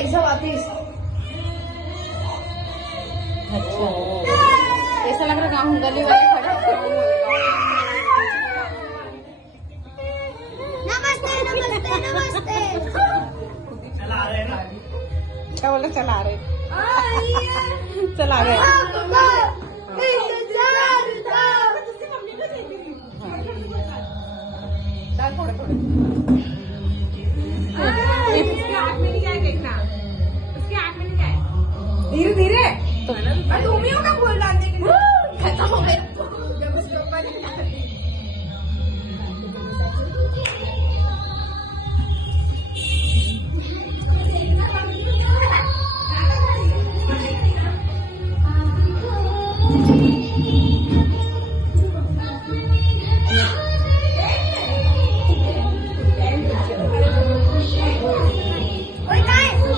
पैसा वापिस। अच्छा, ऐसा लग रहा गाँव गली वाले खड़े। नमस्ते नमस्ते नमस्ते। क्या बोले? चला रहे, चला रहे। धीरे धीरे तुम्ही